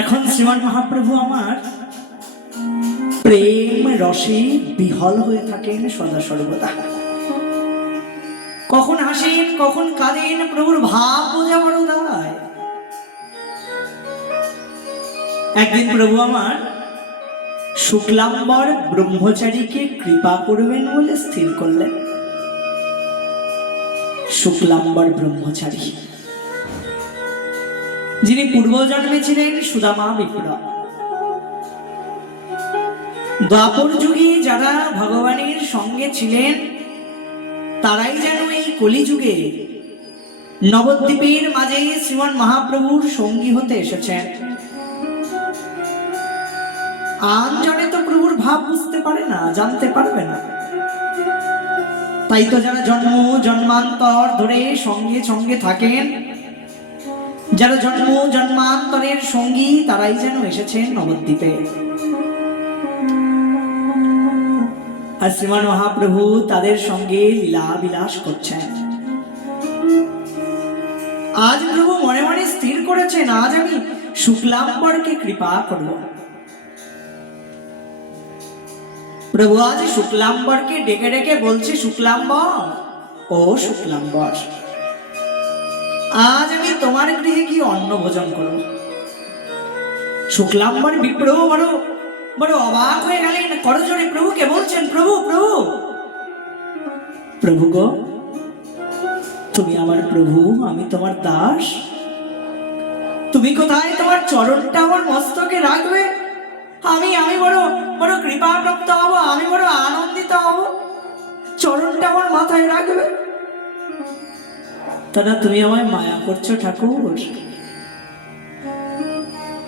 এখন শ্রীমান মহাপ্রভু আমার প্রেম রসে বিহল হয়ে থাকেন সদা সর্বদা। কখন হাসেন কখন কাঁদেন, প্রভুর ভাব বোঝা বড় দায় একদিন প্রভু আমার শুক্লাম্বর ব্রহ্মচারীকে কৃপা করবেন বলে স্থির করলেন। শুক্লাম্বর ব্রহ্মচারী। যিনি পূর্বজন্মে ছিলেন সুদামা বিপ্র দ্বাপর যুগে যারা ভগবানের সঙ্গে ছিলেন, তারাই যেন এই কলিযুগে নবদ্বীপের মাঝে শ্রীমান মহাপ্রভুর সঙ্গী হতে এসেছেন। আন জনে তো প্রভুর ভাব বুঝতে পারে না, জানতে পারবে না। তাই তো যারা জন্ম, জন্মান্তর ধরে সঙ্গে সঙ্গে থাকেন যারা জন্ম জন্মান্তরের সঙ্গী, তারাই যেন এসেছেন নবদ্বীপে। আর শ্রীমান মহাপ্রভু তাদের সঙ্গে লীলা বিলাস করছেন। আজ প্রভু মনে মনে স্থির করেছেন, আজ আমি শুক্লাম্বরকে কৃপা করব। প্রভু, আজ শুক্লাম্বরকে ডেকে ডেকে বলছে, শুক্লাম্বর, ও শুক্লাম্বর। আজ আমি তোমার গৃহে কি অন্ন ভোজন করব। শুক্লাম্বর বিপ্র বড় বড় অবাক হয়ে গেলেন। করজোরে প্রভুকে বলছেন? প্রভু প্রভু! প্রভু গো, তুমি আমার প্রভু, আমি তোমার দাস। তুমি কোথায়? তোমার চরণটা আমার মস্তকে রাখবে। আমি আমি বড় বড় কৃপাপ্রাপ্ত হব, আমি বড় আনন্দিত হব। চরণটা আমার মাথায় রাখবে। তারা তুমি আমায় মায়া করছ, ঠাকুর।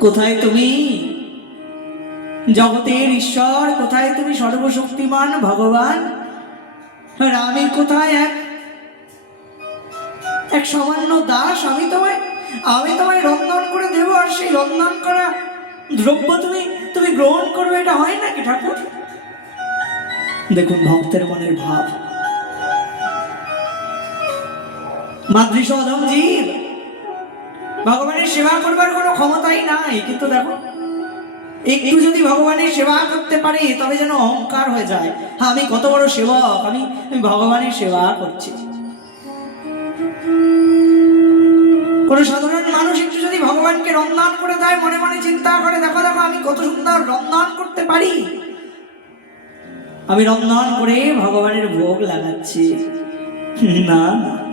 কোথায় তুমি? জগতের ঈশ্বর, কোথায় তুমি সর্বশক্তিমান ভগবান? আর আমি কোথায় এক এক সামান্য দাস? আমি তোমায় আমি তোমায় রন্ধন করে দেবো, আর সেই রন্ধন করা দ্রব্য তুমি তুমি গ্রহণ করবে, এটা হয় নাকি, ঠাকুর? দেখুন, ভক্তের মনের ভাব। মাতৃষ অধম জীব। ভগবানের সেবা করবার কোনো ক্ষমতাই নাই, কিন্তু দেখো, একটু যদি ভগবানের সেবা করতে পারি, তবে যেন অহংকার হয়ে যায়। হ্যাঁ আমি কত বড় সেবক, আমি আমি ভগবানের সেবা করছি। কোন সাধারণ মানুষ একটু যদি ভগবানকে রন্ধন করে দেয়, মনে মনে চিন্তা করে, দেখো দেখো, আমি কত সুন্দর রন্ধন করতে পারি। আমি রন্ধন করে ভগবানের ভোগ লাগাচ্ছি। না না।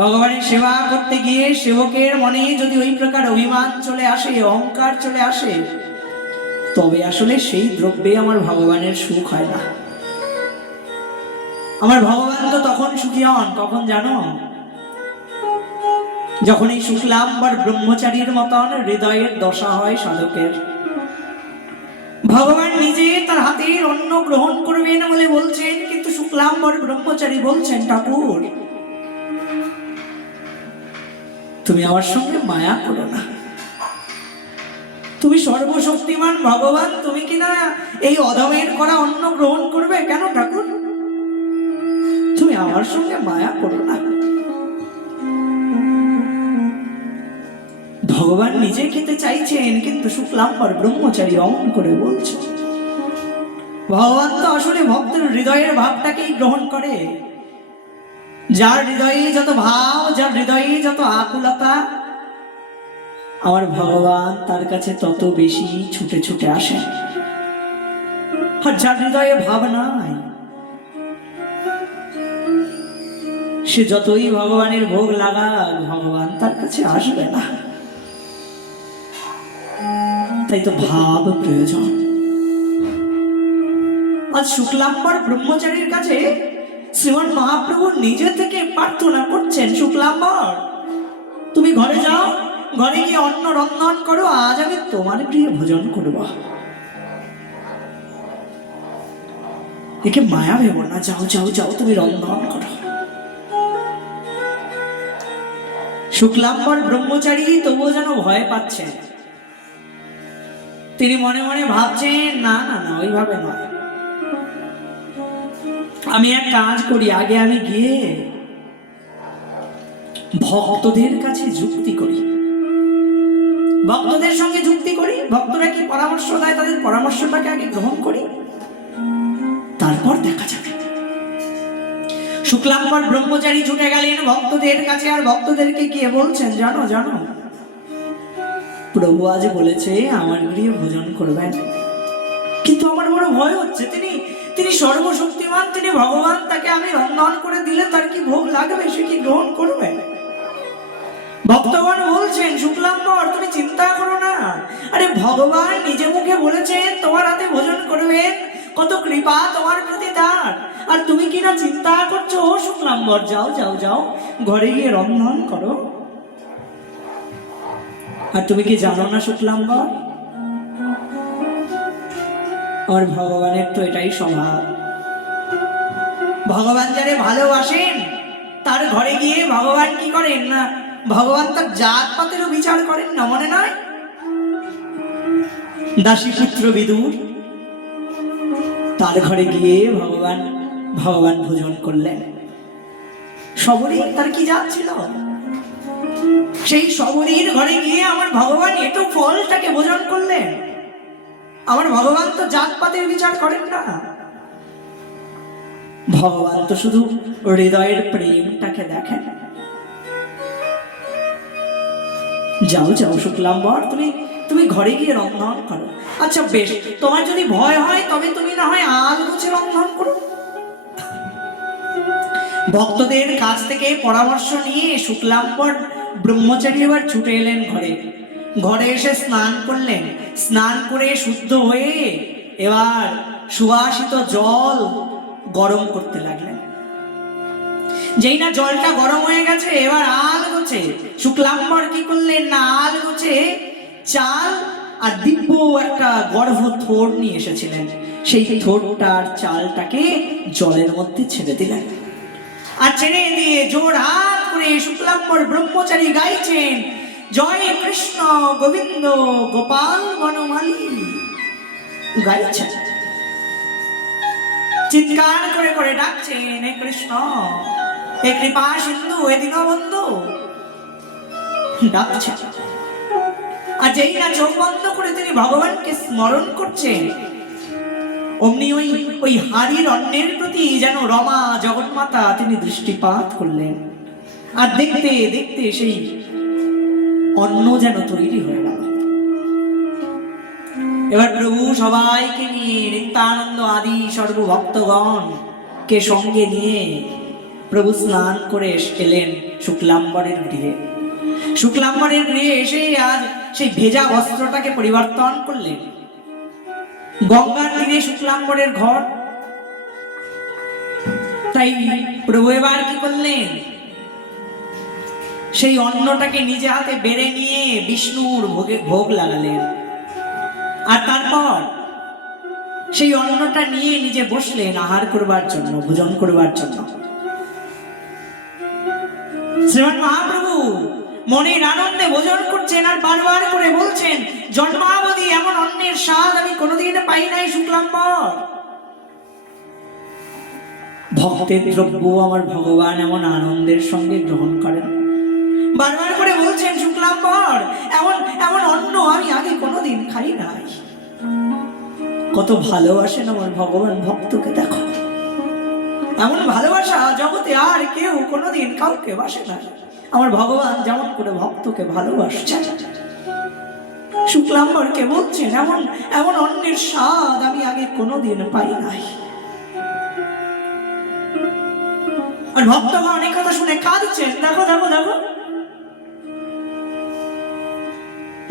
ভগবানের সেবা করতে গিয়ে সেবকের মনে যদি ওই প্রকার অভিমান চলে আসে, অহংকার চলে আসে, তবে আসলে সেই দ্রব্যে আমার ভগবানের সুখ হয় না। আমার ভগবান তো তখন সুখী হন, কখন জানো? যখন এই শুক্লাম্বর ব্রহ্মচারীর মতন হৃদয়ের দশা হয় সাধকের। ভগবান নিজে তার হাতের অন্ন গ্রহণ করবেন বলে বলছেন, কিন্তু শুক্লাম্বর ব্রহ্মচারী বলছেন, ঠাকুর তুমি আমার সঙ্গে মায়া করো না। তুমি সর্বশক্তিমান ভগবান, তুমি কিনা এই অধমের করা অন্ন গ্রহণ করবে কেন ঠাকুর? তুমি আমার সঙ্গে মায়া করো না। ভগবান নিজে খেতে চাইছেন, কিন্তু শুক্লাম্বর ব্রহ্মচারী অমন করে বলছে, ভগবান তো আসলে ভক্তের হৃদয়ের ভাবটাকেই গ্রহণ করে। যার হৃদয়ে যত ভাব, যার হৃদয়ে যত আকুলতা, আমার ভগবান তার কাছে তত বেশি ছুটে ছুটে আসে। আর যার হৃদয়ে ভাব নাই, সে যতই ভগবানের ভোগ লাগাক, ভগবান তার কাছে আসবে না। তাই তো ভাব প্রয়োজন। আজ শুক্লাম্বর ব্রহ্মচারীর কাছে শ্রীমান মহাপ্রভু নিজে থেকে প্রার্থনা করছেন, শুক্লাম্বর। তুমি ঘরে যাও, ঘরে গিয়ে অন্ন রন্ধন করো, আজ আমি তোমার প্রিয় ভোজন করব। একে মায়া ভেব না, যাও যাও যাও, তুমি রন্ধন করো। শুক্লাম্বর ব্রহ্মচারী, তবুও যেন ভয় পাচ্ছেন তিনি মনে মনে ভাবছেন, না না না, ওইভাবে নয়। আমি এক কাজ করি, আগে আমি গিয়ে ভক্তদের কাছে যুক্তি করি। ভক্তদের সঙ্গে যুক্তি করি, ভক্তরা কি পরামর্শ দেয় তাদের পরামর্শটাকে আগে গ্রহণ করি, তারপর দেখা যাবে। শুক্লাম্বর ব্রহ্মচারী ছুটে গেলেন ভক্তদের কাছে, আর ভক্তদেরকে গিয়ে বলছেন, জানো জানো, প্রভু আজ বলেছে, আমার গৃহে ভোজন করবেন। কিন্তু আমার বড় ভয় হচ্ছে, তিনি তিনি সর্বশক্তিমান, তিনি ভগবান, তাকে আমি রন্ধন করে দিলে তার কি ভোগ লাগবে? সে কি গ্রহণ করবে? ভক্তগণ বলছেন, শুক্লাম্বর, তুমি চিন্তা করো না। আরে ভগবান নিজে মুখে বলেছেন, তোমার হাতে ভোজন করবেন। কত কৃপা তোমার প্রতি তার। আর তুমি কি না চিন্তা করছ? ও শুক্লাম্বর, যাও যাও যাও, ঘরে গিয়ে রন্ধন করো। আর তুমি কি জানো না শুক্লাম্বর? আমার ভগবানের তো এটাই স্বভাব। ভগবান যারে ভালোবাসেন, তার ঘরে গিয়ে ভগবান কি করেন না? ভগবান তার জাত পাতেরও বিচার করেন না, মনে নয় দাসী পুত্র বিদুর, তার ঘরে গিয়ে ভগবান ভগবান ভোজন করলেন। সবরই তার কি জাত ছিল? সেই সবরীর ঘরে গিয়ে আমার ভগবান এত ফলটাকে ভোজন করলেন। আমার ভগবান তো জাতপাতের বিচার করেন না। ভগবান তো শুধু হৃদয়ের প্রেমটাকে দেখেন। যাও যাও, শুক্লাম্বর, তুমি তুমি ঘরে গিয়ে রন্ধন করো। আচ্ছা বেশ, তোমার যদি ভয় হয়, তবে তুমি না হয় আল গুছে রন্ধন করো। ভক্তদের কাছ থেকে পরামর্শ নিয়ে শুক্লাম্বর ব্রহ্মচারী এবার ছুটে এলেন ঘরে। ঘরে এসে স্নান করলেন। স্নান করে শুদ্ধ হয়ে এবার সুবাসিত জল গরম করতে লাগলেন। যেই না জলটা গরম হয়ে গেছে, এবার আল গোছে। শুক্লাম্বর কি করলেন না, আল গোছে? চাল আর দিব্য একটা গর্ভ থোর নিয়ে এসেছিলেন। সেই থোরটার চালটাকে জলের মধ্যে ছেড়ে দিলেন। আর ছেড়ে দিয়ে জোর হাত করে শুক্লাম্বর ব্রহ্মচারী গাইছেন জয় কৃষ্ণ গোবিন্দ গোপাল বনমালী। গাইছেন। চিৎকার করে করে ডাকছেন, হে কৃষ্ণ, হে কৃপা সিন্ধু, হে দীনবন্ধু। ডাকছে আর যেই না চোখ বন্ধ করে তিনি ভগবানকে স্মরণ করছেন, অমনি ওই ওই হাড়ির অন্যের প্রতি যেন রমা জগন্মাতা তিনি দৃষ্টিপাত করলেন। আর দেখতে দেখতে সেই অন্ন যেন তৈরি হয়ে গেল। এবার প্রভু সবাইকে নিয়ে নিত্যানন্দ আদি সর্বভক্তগণ কে সঙ্গে নিয়ে প্রভু স্নান করে এলেন শুক্লাম্বরের গৃহে। শুক্লাম্বরের গৃহে এসে আজ সেই ভেজা বস্ত্রটাকে পরিবর্তন করলেন। গঙ্গার তীরে শুক্লাম্বরের ঘর। তাই প্রভু এবার কি করলেন? সেই অন্নটাকে নিজে হাতে বেড়ে নিয়ে বিষ্ণুর ভোগে ভোগ লাগালেন। আর তারপর সেই অন্নটা নিয়ে নিজে বসলেন আহার করবার জন্য, ভোজন করবার জন্য। শ্রীমান মহাপ্রভু মনের আনন্দে ভোজন করছেন আর বারবার করে বলছেন, জন্মাবধি এমন অন্নের স্বাদ আমি কোনোদিন পাই নাই, শুক্লাম্বর। ভক্তের দ্রব্য আমার ভগবান এমন আনন্দের সঙ্গে গ্রহণ করেন। বারবার করে বলছেন, শুক্লাম্বর, এমন এমন অন্ন আমি আগে কোনোদিন খাই নাই। কত ভালোবাসেন আমার ভগবান ভক্তকে দেখো। এমন ভালোবাসা জগতে আর কেউ কোনোদিন কাউকে বাসে না। আমার ভগবান যেমন করে ভক্তকে ভালোবাসছেন। শুক্লাম্বরকে বলছেন, এমন এমন অন্যের স্বাদ আমি আগে কোনোদিন পাই নাই। আর ভক্তগণ অনেক কথা শুনে কাঁদছেন। দেখো দেখো দেখো।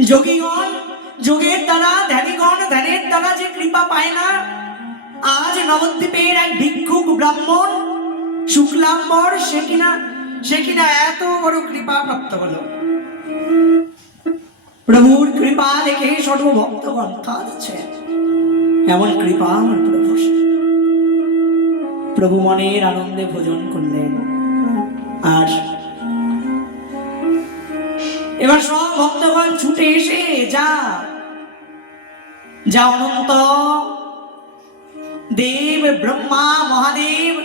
যোগীগণ যোগের দ্বারা ধ্যানীগণ ধ্যানের দ্বারা যে কৃপা পায় না, আজ নবদ্বীপের এক ভিক্ষুক ব্রাহ্মণ, শুক্লাম্বর, সে কিনা সে কিনা এত বড় কৃপা প্রাপ্ত হলো। প্রভুর কৃপা দেখে সর্বভক্তগণ কাঁদছে এমন কৃপা আমার প্রভু প্রভু মনের আনন্দে ভোজন করলেন। আর এবার সব ভক্তগণ ছুটে এসে যা যা অনন্ত দেব, ব্রহ্মা, মহাদেব,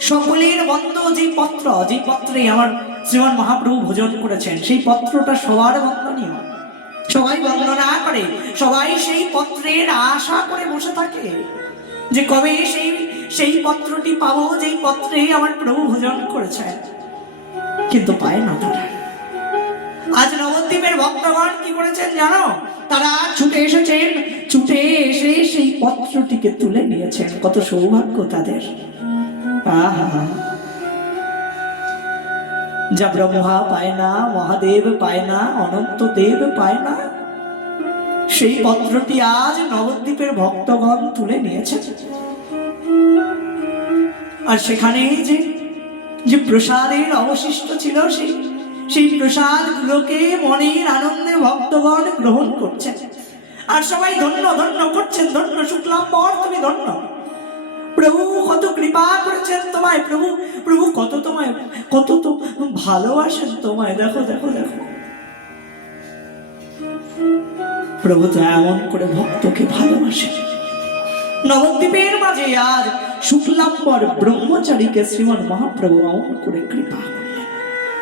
সকলের বন্ধ যে পত্র, যে পত্রে আমার শ্রীমান মহাপ্রভু ভোজন করেছেন, সেই পত্রটা সবার বন্দনীয়। সবাই বন্দনা করে, সবাই সেই পত্রের আশা করে বসে থাকে যে কবে সেই সেই পত্রটি পাবো, যেই পত্রে আমার প্রভু ভোজন করেছেন। কিন্তু পায় না তারা। আজ নবদ্বীপের ভক্তগণ কি করেছেন জানো? তারা ছুটে এসেছেন। ছুটে এসে সেই পত্রটিকে তুলে নিয়েছেন। কত সৌভাগ্য তাদের। আহা। যা ব্রহ্মা পায় না, মহাদেব পায় না, অনন্ত দেব পায় না। সেই পত্রটি আজ নবদ্বীপের ভক্তগণ তুলে নিয়েছে আর সেখানে যে যে প্রসাদের অবশিষ্ট ছিল সেই সেই প্রসাদ গুলোকে মনের আনন্দে ভক্তগণ গ্রহণ করছেন। আর সবাই ধন্য ধন্য করছেন, ধন্য শুক্লাম পর তুমি ধন্য। প্রভু, কত কৃপা করেছেন তোমায়, প্রভু প্রভু, কত তোমায়, কত তো ভালোবাসেন তোমায়। দেখো দেখো দেখো। প্রভু তো এমন করে ভক্তকে ভালোবাসেন। নবদ্বীপের মাঝে আজ শুক্লাম্বর ব্রহ্মচারীকে শ্রীমন মহাপ্রভু অমন করে কৃপা করেন